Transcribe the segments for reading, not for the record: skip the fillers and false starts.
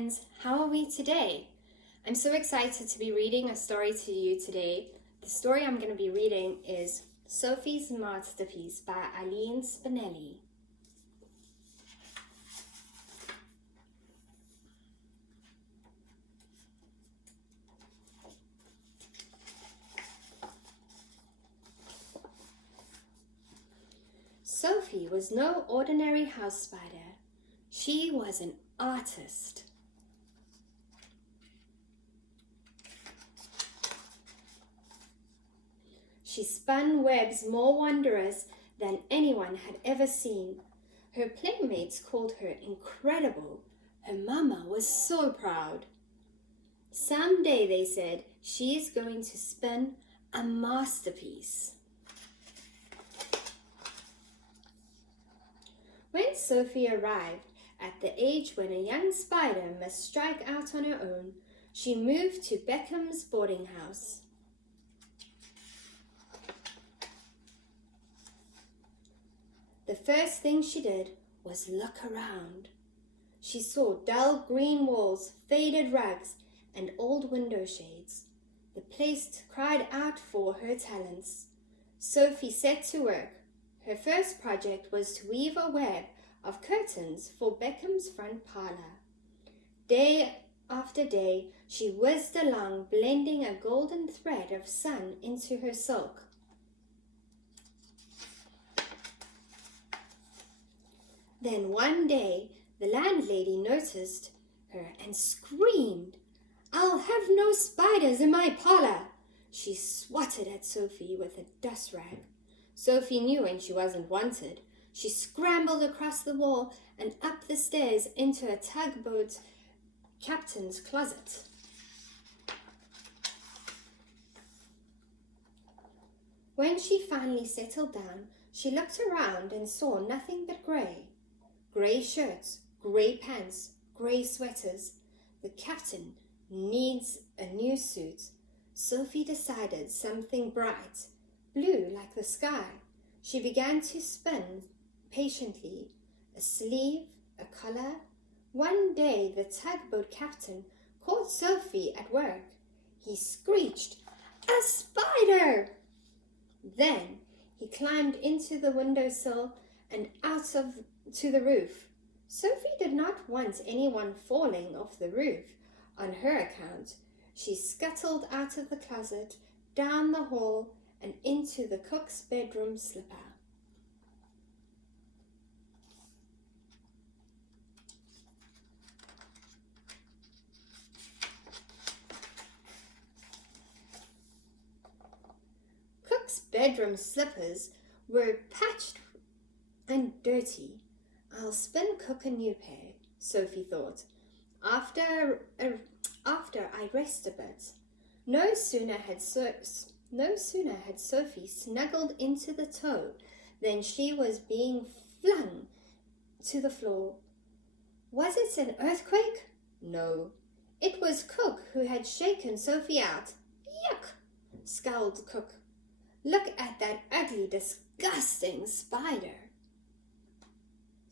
friends, how are we today? I'm so excited to be reading a story to you today. The story I'm going to be reading is Sophie's Masterpiece by Eileen Spenelli. Sophie was no ordinary house spider. She was an artist. She spun webs more wondrous than anyone had ever seen. Her playmates called her incredible. Her mama was so proud. Someday, they said, she is going to spin a masterpiece. When Sophie arrived at the age when a young spider must strike out on her own, she moved to Beckham's boarding house. The first thing she did was look around. She saw dull green walls, faded rugs, and old window shades. The place cried out for her talents. Sophie set to work. Her first project was to weave a web of curtains for Beckham's front parlor. Day after day, she whizzed along, blending a golden thread of sun into her silk. Then one day, the landlady noticed her and screamed, "I'll have no spiders in my parlor!" She swatted at Sophie with a dust rag. Sophie knew when she wasn't wanted. She scrambled across the wall and up the stairs into a tugboat captain's closet. When she finally settled down, she looked around and saw nothing but grey. Grey shirts, grey pants, grey sweaters. The captain needs a new suit. Sophie decided something bright, blue like the sky. She began to spin patiently, a sleeve, a collar. One day the tugboat captain caught Sophie at work. He screeched, "A spider!" Then he climbed into the windowsill and out to the roof. Sophie did not want anyone falling off the roof on her account. She scuttled out of the closet, down the hall, and into the cook's bedroom slipper. Cook's bedroom slippers were patched and dirty. "I'll spin Cook a new pair," Sophie thought, after I rest a bit. No sooner had Sophie snuggled into the toe than she was being flung to the floor. Was it an earthquake? No. It was Cook who had shaken Sophie out. "Yuck!" scowled Cook. "Look at that ugly, disgusting spider."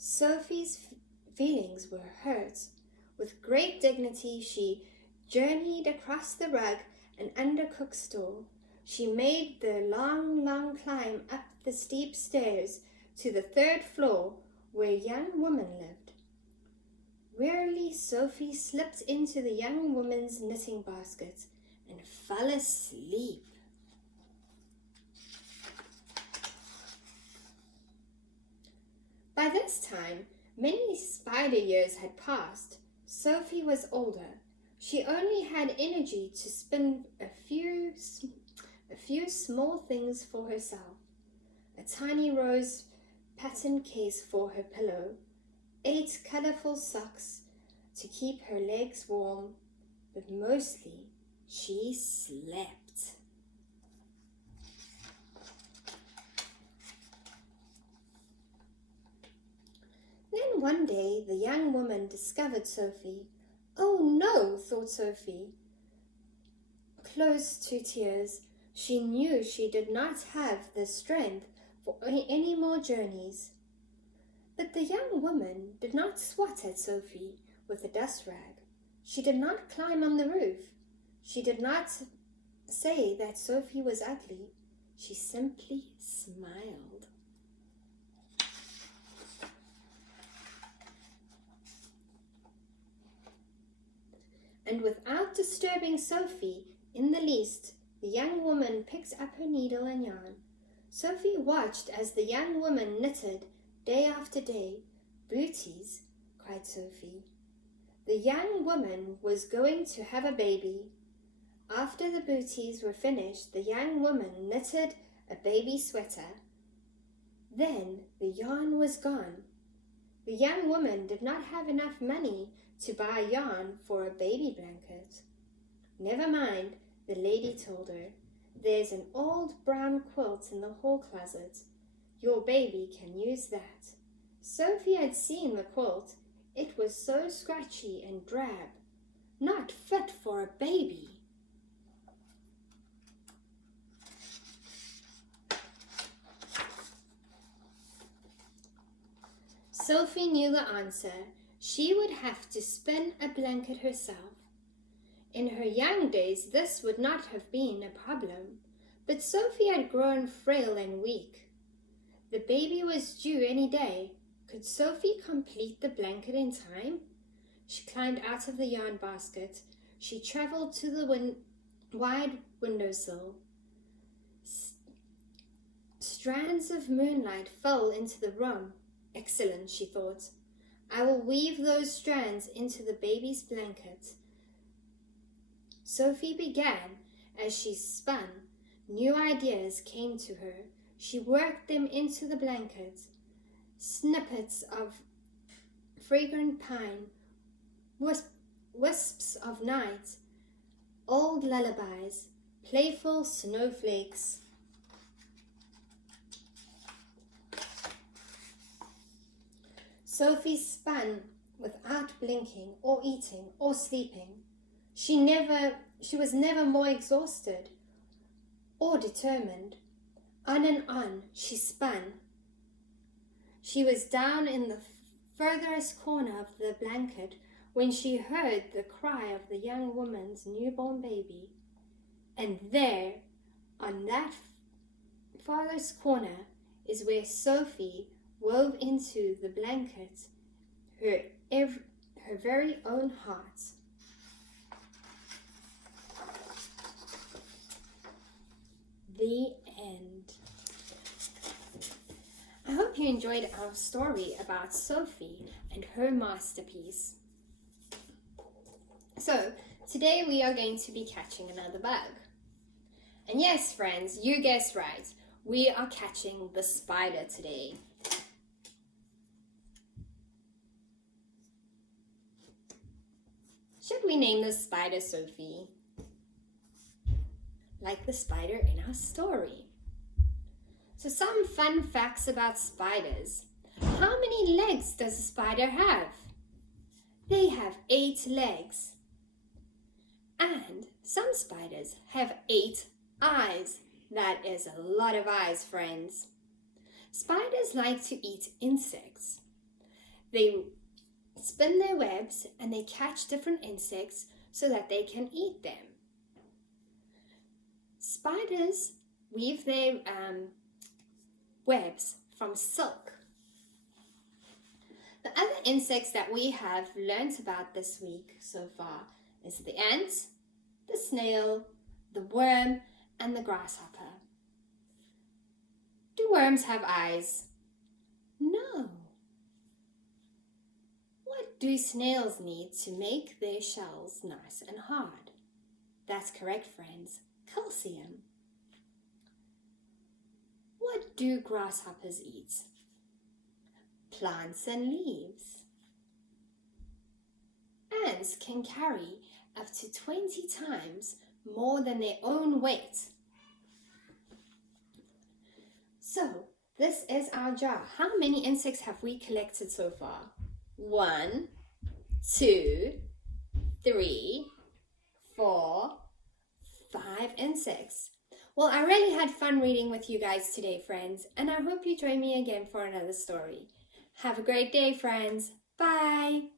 Sophie's feelings were hurt. With great dignity, she journeyed across the rug and under Cook's store. She made the long climb up the steep stairs to the third floor where a young woman lived. Wearily, Sophie slipped into the young woman's knitting basket and fell asleep. By this time, many spider years had passed. Sophie was older. She only had energy to spin a few small things for herself. A tiny rose pattern case for her pillow, 8 colorful socks to keep her legs warm, but mostly she slept. Then one day the young woman discovered Sophie. "Oh no," thought Sophie. Close to tears, she knew she did not have the strength for any more journeys. But the young woman did not swat at Sophie with a dust rag. She did not climb on the roof. She did not say that Sophie was ugly. She simply smiled. And without disturbing Sophie in the least, the young woman picked up her needle and yarn. Sophie watched as the young woman knitted day after day. "Booties," cried Sophie. The young woman was going to have a baby. After the booties were finished, the young woman knitted a baby sweater. Then the yarn was gone. The young woman did not have enough money to buy yarn for a baby blanket. "Never mind," the lady told her. "There's an old brown quilt in the hall closet. Your baby can use that." Sophie had seen the quilt. It was so scratchy and drab, not fit for a baby. Sophie knew the answer. She would have to spin a blanket herself. In her young days, this would not have been a problem, but Sophie had grown frail and weak. The baby was due any day. Could Sophie complete the blanket in time? She climbed out of the yarn basket. She traveled to the wide windowsill. Strands of moonlight fell into the room. "Excellent," she thought. "I will weave those strands into the baby's blanket." Sophie began. As she spun, new ideas came to her. She worked them into the blanket. Snippets of fragrant pine, wisps of night, old lullabies, playful snowflakes. Sophie spun without blinking or eating or sleeping. She was never more exhausted or determined. On and on she spun. She was down in the furthest corner of the blanket when she heard the cry of the young woman's newborn baby. And there, on that farthest corner, is where Sophie wove into the blanket her very own heart. The end. I hope you enjoyed our story about Sophie and her masterpiece. So, today we are going to be catching another bug. And yes, friends, you guessed right. We are catching the spider today. Should we name this spider Sophie? Like the spider in our story. So some fun facts about spiders. How many legs does a spider have? They have 8 legs. And some spiders have 8 eyes. That is a lot of eyes, friends. Spiders like to eat insects. They spin their webs and they catch different insects so that they can eat them. Spiders weave their webs from silk. The other insects that we have learnt about this week so far is the ant, the snail, the worm, and the grasshopper. Do worms have eyes? No. What do snails need to make their shells nice and hard? That's correct, friends. Calcium. What do grasshoppers eat? Plants and leaves. Ants can carry up to 20 times more than their own weight. So, this is our jar. How many insects have we collected so far? 1, 2, 3, 4, 5 insects. Well, I really had fun reading with you guys today, friends, and I hope you join me again for another story. Have a great day, friends. Bye!